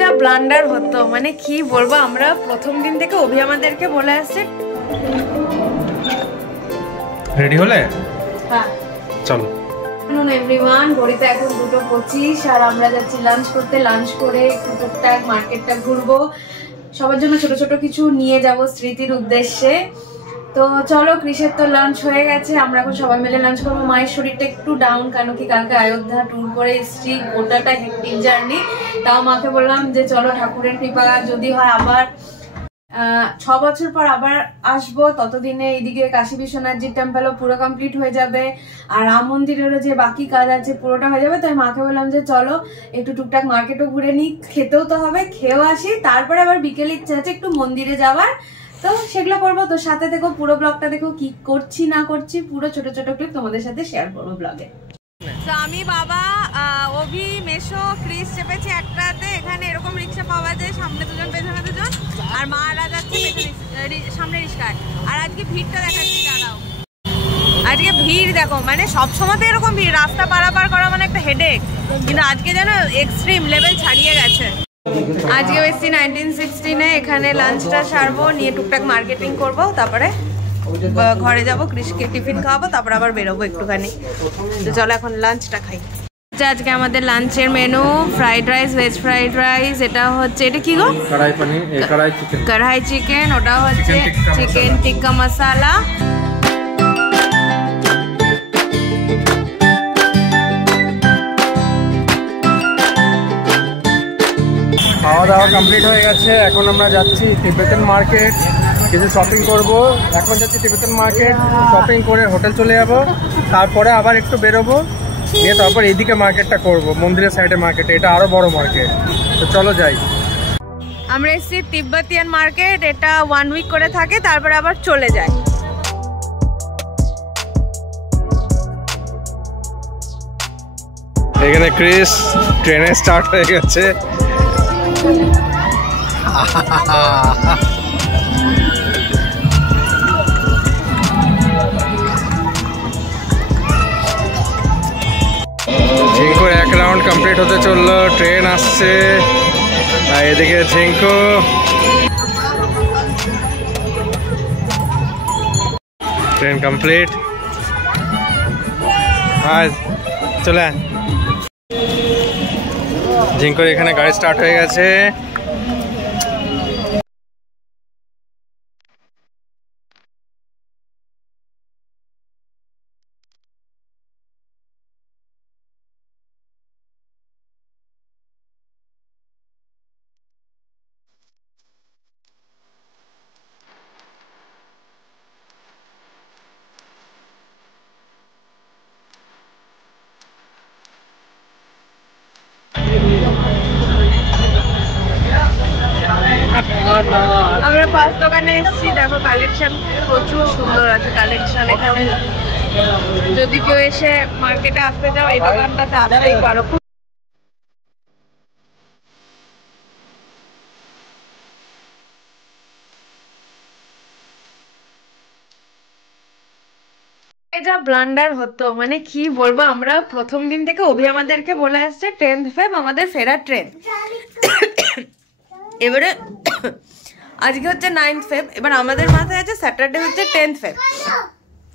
যা ব্লান্ডার হতো, মানে কি বলবো, আমরা প্রথম দিন থেকে অভি আমাদেরকে বলে আসছে রেডি হলে হ্যাঁ চলো। এভরিওয়ান, ঘড়িতে এখন 2:25 আর আমরা যাচ্ছি লাঞ্চ করতে। লাঞ্চ করে একটু টুকটাক মার্কেটটা ঘুরবো, সবার জন্য ছোট ছোট কিছু নিয়ে যাব স্মৃতির উদ্দেশ্যে। তো চলো, কৃষের তো লাঞ্চ হয়ে গেছে, আমরা এখন সবাই মিলে লাঞ্চ করবো। মায়ের শরীরটা একটু ডাউন, কেন কি কালকে অযোধ্যা ট্যুর করে এসেছি, গোটাটা হেক্টিক জার্নি। তাও মাকে বললাম যে চলো, ঠাকুরের কৃপা যদি হয় আবার 6 বছর পর আবার আসবো, ততদিনে এইদিকে কাশী বিশ্বনাথজির টেম্পলও পুরো কমপ্লিট হয়ে যাবে, আর রাম মন্দিরেরও যে বাকি কাজ আছে পুরোটা হয়ে যাবে। তাই মাকে বললাম যে চলো একটু টুকটাক মার্কেটও ঘুরে নিই, খেতেও তো হবে, খেয়েও আসি, তারপরে আবার বিকেলে ইচ্ছা আছে একটু মন্দিরে যাওয়ার, তো সেগুলো করবো। তো সাথে দেখো, পুরো ব্লগটা দেখো, কি করছি না করছি, পুরো ছোট ছোট ক্লিপ তোমাদের সাথে শেয়ার করবো ব্লগে। তো আমি, বাবা, অভি, মেশো, ক্রিস চেপেছি একটাতে। এখানে এরকম রিক্সা পাওয়া যায়, সামনে দুজন পেছনে দুজন, আর মারা যাচ্ছে সামনে রিক্সায়। আর আজকে ভিড়টা দেখাচ্ছি, দাঁড়াও। আজকে ভিড় দেখো, মানে সবসময় তো এরকম ভিড়, রাস্তা পারাপার করা মানে একটা হেডেক, কিন্তু আজকে যেন এক্সট্রিম লেভেল ছাড়িয়ে গেছে। আজকে এসছি 1916-এ, এখানে লাঞ্চটা সারবো, নিয়ে টুকটাক মার্কেটিং করবো, তারপরে ঘরে যাবো, কৃষকে টিফিন খাওয়াবো, তারপর আবার বেরোবো একটুখানি। তো চলো এখন লাঞ্চটা খাই। আজকে আমাদের লাঞ্চের menu fried rice, veg fried rice, এটা হচ্ছে, এটা কি গো, কড়াই পনির, কড়াই চিকেন, ওটা হচ্ছে চিকেন টিক্কা মশালা। খাওয়া দাওয়া কমপ্লিট হয়ে গেছে, এখন আমরা যাচ্ছি তিব্বতেন মার্কেট, কিছু শপিং করব। এখন যাচ্ছি তিব্বতেন মার্কেট, শপিং করে হোটেল চলে যাব, তারপরে আবার একটু বেরোবো, নিয়ে তারপর এইদিকে মার্কেটটা করব, মন্দিরের সাইডে মার্কেট, এটা আরো বড় মার্কেট। তো চলো যাই। আমরা এসেছি তিব্বতিয়ান মার্কেট, এটা 1 উইক করে থাকে, তারপরে আবার চলে যায়। এখানে ক্রিস ট্রেনে স্টার্ট হয়ে গেছে। ঝিঙ্কুর 1 রাউন্ড কমপ্লিট হতে চললো, ট্রেন আসছে, আর এদিকে ঝিঙ্কু। ট্রেন কমপ্লিট, আর চলে ঝিঙ্কুর এখানে গাড়ি স্টার্ট হয়ে গেছে। আমরা পাঁচ দোকানে এসেছি, দেখো কালেকশন প্রচুর সুন্দর আছে কালেকশন। এখানে যদি কেউ এসে মার্কেটে আসতে চাও, এই দোকানটাতে আসতেই পারো। যা ব্লান্ডার হতো, মানে কি বলবো, আমরা প্রথম দিন থেকে অভি আমাদেরকে বলে আসছে 10th ফেব আমাদের ফেরার ট্রেন। এবারে আজকে হচ্ছে 9th ফেব, এবার আমাদের মাথায় আছে স্যাটারডে হচ্ছে 10th ফেব।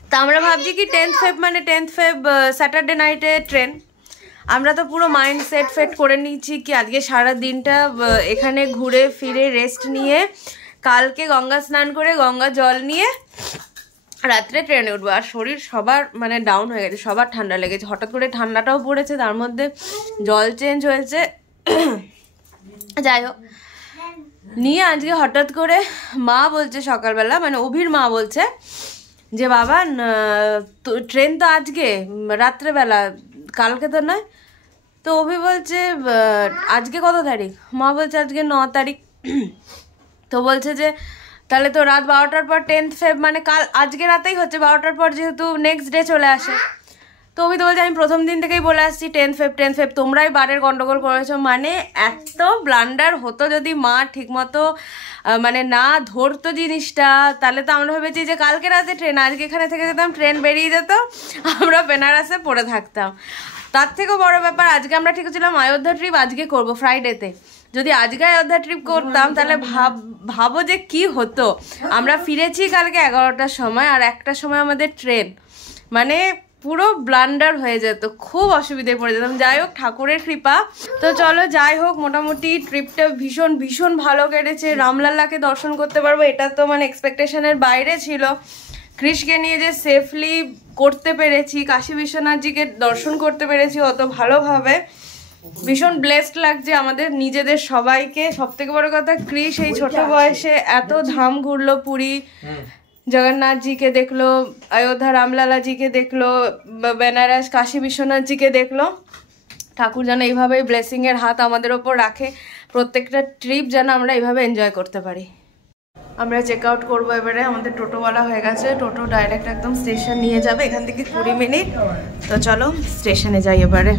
তা আমরা ভাবছি কি 10th ফেব মানে 10th ফেব স্যাটারডে নাইটে ট্রেন। আমরা তো পুরো মাইন্ড সেট করে নিয়েছি কি আজকে সারা দিনটা এখানে ঘুরে ফিরে রেস্ট নিয়ে, কালকে গঙ্গা স্নান করে গঙ্গা জল নিয়ে রাত্রে ট্রেনে উঠবো। আর শরীর সবার মানে ডাউন হয়ে গেছে, সবার ঠান্ডা লেগেছে, হঠাৎ করে ঠান্ডাটাও পড়েছে, তার মধ্যে জল চেঞ্জ হয়েছে। যাই হোক, নিয়ে আজকে হঠাৎ করে মা বলছে সকালবেলা, মানে অভির মা বলছে যে বাবা ট্রেন তো আজকে রাত্রেবেলা, কালকে তো নয়। তো অভি বলছে আজকে কত তারিখ? মা বলছে আজকে 9 তারিখ। তো বলছে যে তাহলে তো রাত 12টার পর 10th ফেব, মানে কাল আজকে রাতেই হচ্ছে, 12টার পর যেহেতু নেক্সট ডে চলে আসে। তো অভি তো বলছে আমি প্রথম দিন থেকেই বলে আসছি 10th ফেব, তোমরাই বারের গন্ডগোল করেছো। মানে এত ব্লান্ডার হতো, যদি মা ঠিকমতো মানে না ধরতো জিনিসটা, তাহলে তো আমরা ভেবেছি যে কালকে রাতে ট্রেন, আজকে এখানে থেকে যেতাম, ট্রেন বেরিয়ে যেত, আমরা বেনারসে পড়ে থাকতাম। তার থেকেও বড় ব্যাপার, আজকে আমরা ঠিক ছিলাম অযোধ্যা ট্রিপ আজকে করব ফ্রাইডেতে। যদি আজকে অযোধ্যা ট্রিপ করতাম তাহলে ভাবো যে কি হতো। আমরা ফিরেছি কালকে 11টার সময়, আর 1টার সময় আমাদের ট্রেন, মানে পুরো ব্লান্ডার হয়ে যেত, খুব অসুবিধায় পড়ে যেতাম। যাই হোক, ঠাকুরের কৃপা। তো চলো, যাই হোক, মোটামুটি ট্রিপটা ভীষণ ভীষণ ভালো কেটেছে। রামলাল্লাকে দর্শন করতে পারবো এটা তো মানে এক্সপেকটেশনের বাইরে ছিল। কৃষকে নিয়ে যে সেফলি করতে পেরেছি, কাশী বিশ্বনাথজিকে দর্শন করতে পেরেছি অত ভালোভাবে, ভীষণ ব্লেসড লাগছে আমাদের নিজেদের সবাইকে। সব থেকে বড় কথা, কৃষ এই ছোট বয়সে এত ধাম ঘুরলো, পুরী জগন্নাথজিকে দেখলো, অযোধ্যা রামলালাজিকে দেখলো, বেনারস কাশী বিশ্বনাথজিকে দেখলো। ঠাকুর যেন এইভাবেই ব্লেসিংয়ের হাত আমাদের ওপর রাখে, প্রত্যেকটা ট্রিপ যেন আমরা এইভাবে এনজয় করতে পারি। আমরা চেক আউট করবো এবারে, আমাদের টোটোওয়ালা হয়ে গেছে, টোটো ডাইরেক্ট একদম স্টেশন নিয়ে যাবে, এখান থেকে 20 মিনিট। তো চলো স্টেশনে যাই এবারে।